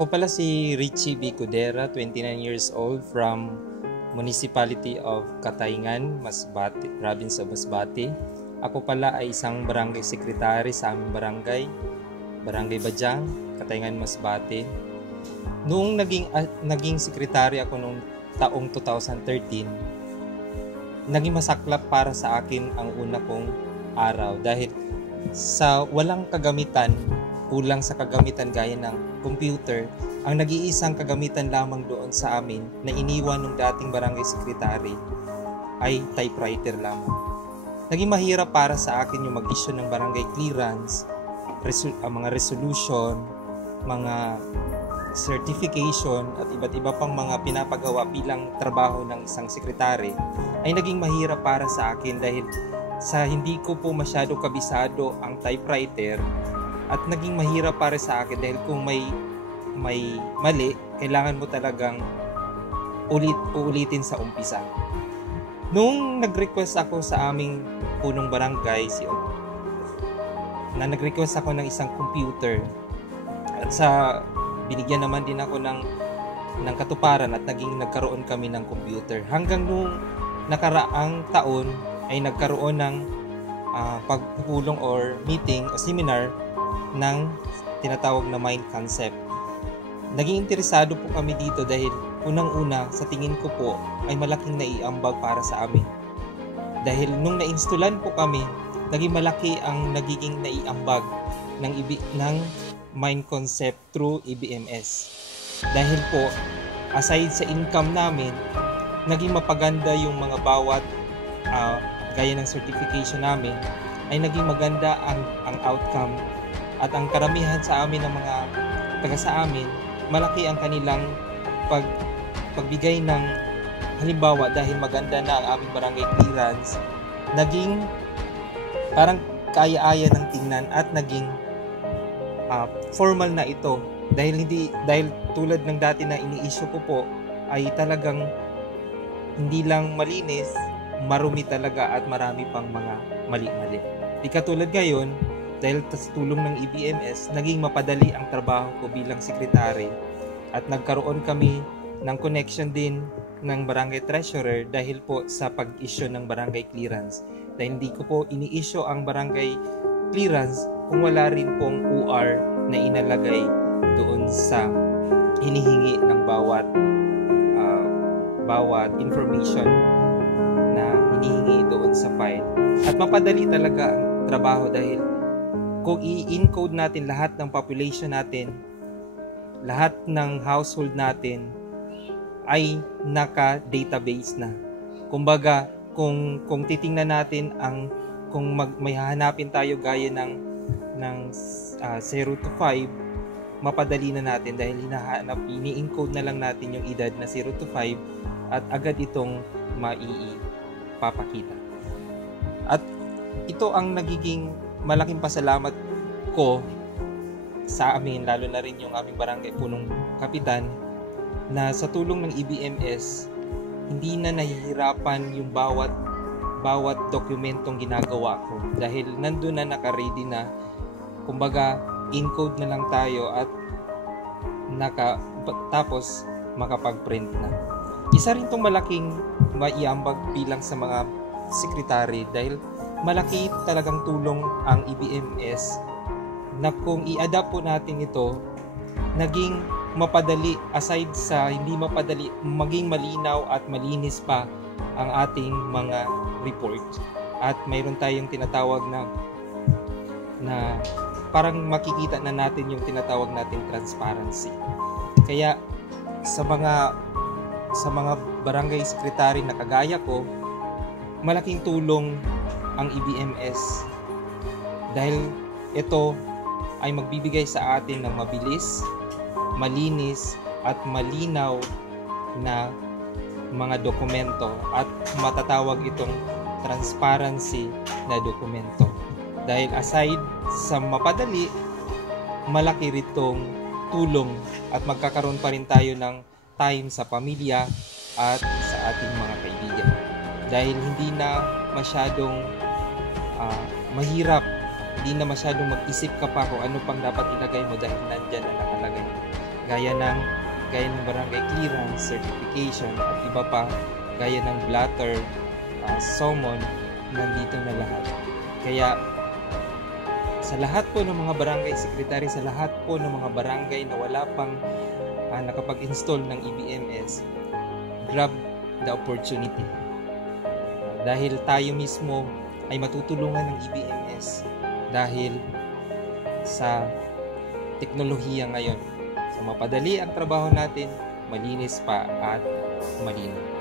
Ako pala si Richie B. Cudera, 29 years old from Municipality of Catayngan, Masbate, Province of Masbate. Ako pala ay isang barangay secretary sa aming Barangay Bajang, Catayngan, Masbate. Noong naging secretary ako noong taong 2013, naging masaklap para sa akin ang una kong araw dahil sa walang kagamitan, kulang sa kagamitan gaya ng computer, ang nag-iisang kagamitan lamang doon sa amin na iniwan ng dating barangay secretary ay typewriter lamang. Naging mahirap para sa akin yung mag-issue ng barangay clearance, mga resolution, mga certification at iba't iba pang mga pinapagawa bilang trabaho ng isang sekretary ay naging mahirap para sa akin dahil sa hindi ko po masyado kabisado ang typewriter at naging mahirap para sa akin dahil kung may mali, kailangan mo talagang uulitin sa umpisa. Nung nag-request ako sa aming punong barangay na nag-request ako ng isang computer at binigyan naman din ako ng katuparan at nagkaroon kami ng computer. Hanggang nung nakaraang taon ay nagkaroon ng pagpupulong or meeting o seminar ng tinatawag na mind concept. Naging interesado po kami dito dahil unang-una sa tingin ko po ay malaking naiambag para sa amin. Dahil nung na-installan po kami, naging malaki ang nagiging naiambag ng mind concept through EBMS. Dahil po, aside sa income namin, naging mapaganda yung mga bawat gaya ng certification namin, ay naging maganda ang outcome at ang karamihan sa amin ng mga taga sa amin, malaki ang kanilang pagbigay ng halimbawa dahil maganda na ang aming barangay clearance, naging parang kaya-aya ng tingnan at naging formal na ito dahil tulad ng dati na ini-issue ko po ay talagang hindi lang malinis, marumi talaga at marami pang mga mali-mali. Di katulad ngayon, dahil sa tulong ng EBMS, naging mapadali ang trabaho ko bilang sekretary at nagkaroon kami ng connection din ng barangay treasurer dahil po sa pag-issue ng barangay clearance. Dahil hindi ko po ini-issue ang barangay clearance kung wala rin pong UR na inalagay doon sa hinihingi ng bawat information na hinihingi doon sa file. At mapadali talaga ang trabaho dahil kung i-encode natin lahat ng population natin, lahat ng household natin ay naka-database na. Kumbaga, kung titingnan natin kung may hahanapin tayo gaya ng 0 to 5, mapadali na natin dahil ini-encode na lang natin yung edad na 0 to 5 at agad itong maipapakita. At ito ang nagiging malaking pasalamat ko sa amin, lalo na rin yung aming barangay punong kapitan, na sa tulong ng EBMS, hindi na nahihirapan yung bawat dokumentong ginagawa ko dahil nandun na naka-ready na. Kumbaga, encode na lang tayo at tapos makapag-print na. Isa rin itong malaking maiambag bilang sa mga sekretary dahil malaki talagang tulong ang EBMS na kung i-adapt po natin ito, naging mapadali, aside sa hindi mapadali, maging malinaw at malinis pa ang ating mga report. At mayroon tayong tinatawag na parang makikita na natin yung tinatawag nating transparency. Kaya sa mga barangay secretary na kagaya ko, malaking tulong ang EBMS dahil ito ay magbibigay sa atin ng mabilis, malinis at malinaw na mga dokumento at matatawag itong transparency na dokumento. Dahil aside sa mapadali, malaki ritong tulong at magkakaroon pa rin tayo ng time sa pamilya at sa ating mga kaibigan. Dahil hindi na masyadong mahirap, hindi na masyadong mag-isip ka pa kung ano pang dapat ilagay mo dahil nandyan na nakalagay. gaya ng barangay clearance, certification, at iba pa, gaya ng blatter, summon, nandito na lahat. Kaya, sa lahat po ng mga barangay secretary, sa lahat po ng mga barangay na wala pang nakapag-install ng EBMS, grab the opportunity. Dahil tayo mismo ay matutulungan ng EBMS dahil sa teknolohiya ngayon. So, mapadali ang trabaho natin, malinis pa at malinaw.